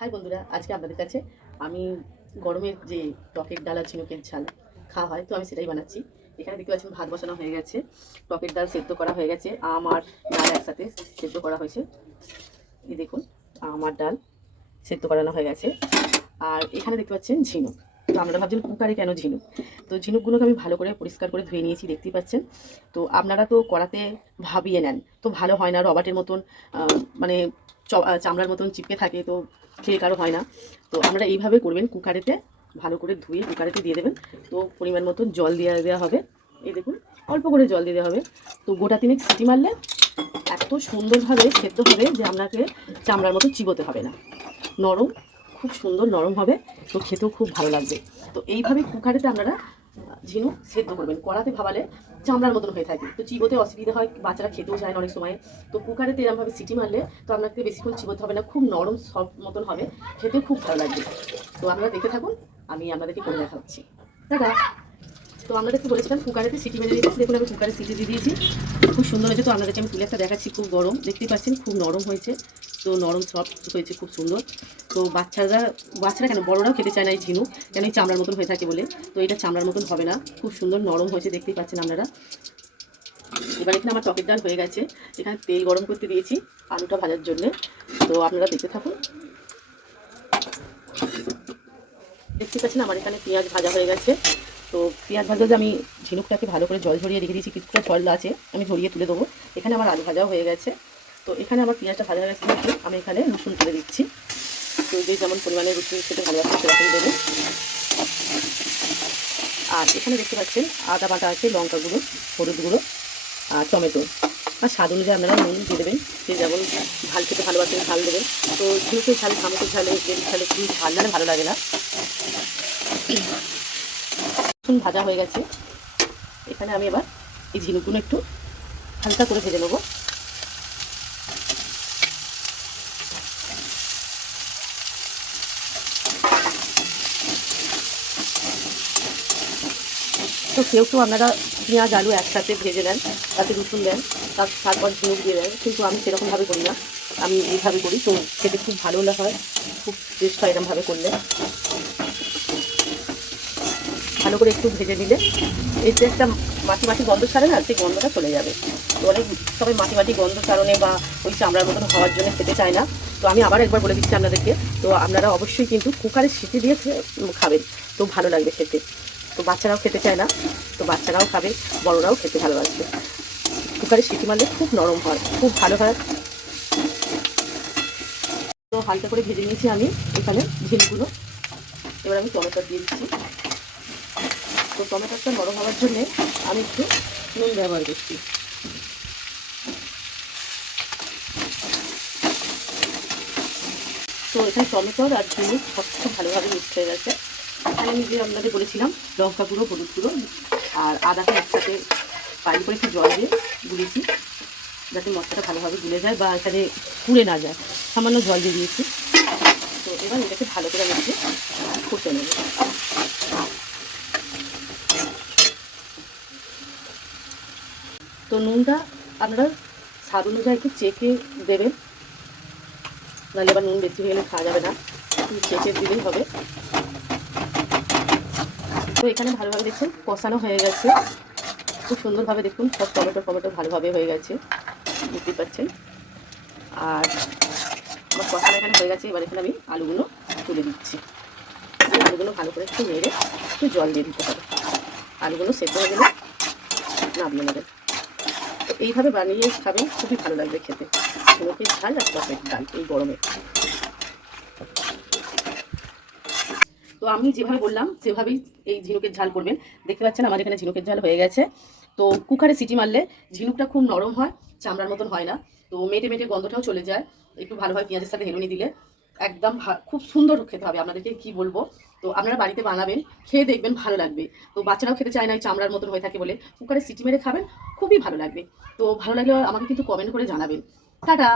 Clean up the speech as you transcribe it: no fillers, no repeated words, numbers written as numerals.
High বন্ধুরা, আজকে আপনাদের কাছে আমি গরমের যে টকের ডাল আর ঝিনুকের ঝাল খাওয়া হয়, তো আমি সেটাই বানাচ্ছি। এখানে দেখতে পাচ্ছেন ভাত বসানো হয়ে গেছে, টকের ডাল সেদ্ধ করা হয়ে গেছে, আম আর ডাল একসাথে সেদ্ধ করা হয়েছে। এই দেখুন, আম আর ডাল সেদ্ধ করানো হয়ে গেছে। আর এখানে দেখতে পাচ্ছেন ঝিনুক। তো আপনারা ভাবছেন কুকারে কেন ঝিনুক? তো ঝিনুকগুলোকে আমি ভালো করে পরিষ্কার করে ধুয়ে নিয়েছি, দেখতেই পাচ্ছেন। তো আপনারা তো কড়াতে ভাবিয়ে নেন, তো ভালো হয় না, রবাটের মতন মানে চামড়ার মতন চিপকে থাকে, তো খেয়ে কারো হয় না। তো আপনারা এইভাবে করবেন, কুকারেতে ভালো করে ধুয়ে কুকারেতে দিয়ে দেবেন। তো পরিমাণ মতন জল দিয়ে দেওয়া হবে। এই দেখুন, অল্প করে জল দিয়ে দেওয়া হবে। তো গোটা তিনেক সিটি মারলে এত সুন্দরভাবে সেদ্ধ হবে যে আপনাকে চামড়ার মতো চিবোতে হবে না, নরম, খুব সুন্দর নরম হবে। তো খেতেও খুব ভালো লাগবে। তো এইভাবে কুকারেতে আপনারা ঝিনুক সেদ্ধ করবেন। কড়াতে ভাবালে চামড়ার মতন হয়ে থাকে, তো চিবোতে অসুবিধা হয়, বাচ্চারা খেতেও চায় না অনেক সময়। তো কুকারেতে এরকমভাবে সিটি মারলে তো আপনাকে বেশিক্ষণ চিবোতে হবে না, খুব নরম সফট মতন হবে, খেতেও খুব ভালো লাগবে। তো আপনারা দেখে থাকুন, আমি আপনাদেরকে করে দেখাচ্ছি। দাদা, তো আপনাদেরকে বলেছিলাম কুকারেতে সিটি মেরে দিতে। দেখুন আমি কুকারে সিটি দিয়ে দিয়েছি, খুব সুন্দর হয়েছে। তো আপনাদেরকে আমি তুলে একটা দেখাচ্ছি, খুব গরম, দেখতেই পাচ্ছেন, খুব নরম হয়েছে। তো নরম সফট হয়েছে, খুব সুন্দর। তো বাচ্চারা কেন, বড়রাও খেতে চায় না এই ঝিনুক, কেন এই চামড়ার মতন হয়ে থাকে বলে। তো এটা চামড়ার মতন হবে না, খুব সুন্দর নরম হয়েছে, দেখতেই পাচ্ছেন আপনারা। এবার এখানে আমার টকের ডাল হয়ে গেছে, এখানে তেল গরম করতে দিয়েছি আলুটা ভাজার জন্য। তো আপনারা দেখতে থাকুন। দেখতে পাচ্ছেন আমার এখানে পেঁয়াজ ভাজা হয়ে গেছে। তো পেঁয়াজ ভাজা যে আমি ঝিনুকটাকে ভালো করে জল ঝরিয়ে রেখে দিয়েছি, কিছুটা জল আছে, আমি ঝরিয়ে তুলে দেবো। এখানে আমার আলু ভাজাও হয়ে গেছে। তো এখানে আমার পেঁয়াজটা ভাজা হয়ে গেছে, আমি এখানে রসুন তুলে দিচ্ছি। তো যে যেমন পরিমাণে রসুন খেতে ভালোবাসে সেরকম দেবেন। আর এখানে দেখতে পাচ্ছেন আদা বাটা আছে, লঙ্কা গুঁড়ো, হলুদ গুঁড়ো আর টমেটো। আর স্বাদ অনুযায়ী আপনারা নুন দিয়ে দেবেন, সে যেমন ঝাল খেতে ভালোবাসেন ঝাল দেবেন। তো ঝিনুকের ঝাল, শামুকের ঝালে, বেল ঝালে একটু ঝাল না ভালো লাগে না। রসুন ভাজা হয়ে গেছে, এখানে আমি এবার এই ঝিনুকগুলো একটু হালকা করে ভেজে নেবো। তো কেউ কেউ আপনারা পেঁয়াজ আলু একসাথে ভেজে দেন, তাতে রসুন দেন, তারপর ঝিনুক দিয়ে দেন, কিন্তু আমি সেরকমভাবে করি না, আমি এইভাবে করি। তো খেতে খুব ভালো হয়, খুব টেস্ট হয় এরকমভাবে করলে। ভালো করে একটু ভেজে দিলে এই যে একটা মাটি মাটি গন্ধ ছাড়ে না, সেই গন্ধটা চলে যাবে। তো অনেক সবাই মাটি মাটি গন্ধ কারণে বা ওই চামড়ার মতন হওয়ার জন্য খেতে চায় না। তো আমি আবার একবার বলে দিচ্ছি আপনাদেরকে, তো আপনারা অবশ্যই কিন্তু কুকারে সিটি দিয়ে খাবেন, তো ভালো লাগবে খেতে। তো বাচ্চারাও খেতে চায় না, তো বাচ্চারাও খাবে, বড়রাও খেতে ভালোবাসবে। কুকারে সিটি মারলে খুব নরম হয়, খুব ভালো হয়। তো হালকা করে ভেজে নিয়েছি আমি এখানে ঝিলগুলো। এবার আমি টমেটো দিয়ে দিচ্ছি। তো টমেটোটা নরম হওয়ার জন্যে আমি একটু নুন ব্যবহার করছি। তো এখানে টমেটো আর ঝিনুক সব কিছু ভালোভাবে মিক্স হয়ে গেছে। এখানে আমি যে আপনাদের বলেছিলাম লঙ্কা গুঁড়ো, হলুদ গুঁড়ো আর আদাটা একসাথে পানি করে একটু জল দিয়ে গুলিয়েছি, যাতে মশলাটা ভালোভাবে গুলে যায় বা এখানে পুড়ে না যায়, সামান্য জল দিয়ে দিয়েছি। তো এবার এটাকে ভালো করে আমি একটু কষে নেব। তো নুনটা আপনারা স্বাদ অনুযায়ী একটু চেখে দেবেন, নাহলে আবার নুন বেশি হয়ে গেলে খাওয়া যাবে না, চেখে দিলেই হবে। তো এখানে ভালোভাবে দেখুন কষানো হয়ে গেছে, খুব সুন্দরভাবে দেখুন সব টমেটো ভালোভাবে হয়ে গেছে, দেখতে পাচ্ছেন। আর আমার কষানো এখানে হয়ে গেছে, এবার এখানে আমি আলুগুলো তুলে দিচ্ছি। আলুগুলো ভালো করে একটু নেড়ে একটু জল দিয়ে দিতে হবে, আলুগুলো সেদ্ধ হয়ে গেলে নামিয়ে নেবেন। তো এইভাবে বানিয়ে খাবেন, খুবই ভালো লাগবে খেতে, ঝিনুকের ঝাল আর টকের ডাল এই গরমে। তো আমি যেভাবে বললাম সেভাবেই এই ঝিনুকের ঝাল করবেন। দেখতে পাচ্ছেন আমার এখানে ঝিনুকের ঝাল হয়ে গেছে। তো কুকারে সিটি মারলে ঝিনুকটা খুব নরম হয়, চামড়ার মতন হয় না, তো মেটে মেটে গন্ধটাও চলে যায়। একটু ভালোভাবে পেঁয়াজের সাথে হেলুনি দিলে একদম খুব সুন্দর খেতে হবে, আপনাদেরকে কি বলবো। তো আপনারা বাড়িতে বানাবেন, খেয়ে দেখবেন ভালো লাগবে। তো বাচ্চারাও খেতে চায় না এই চামড়ার মতন হয়ে থাকে বলে, কুকারে সিটি মেরে খাবেন, খুবই ভালো লাগবে। তো ভালো লাগলে আমাকে কিন্তু কমেন্ট করে জানাবেন। টাটা।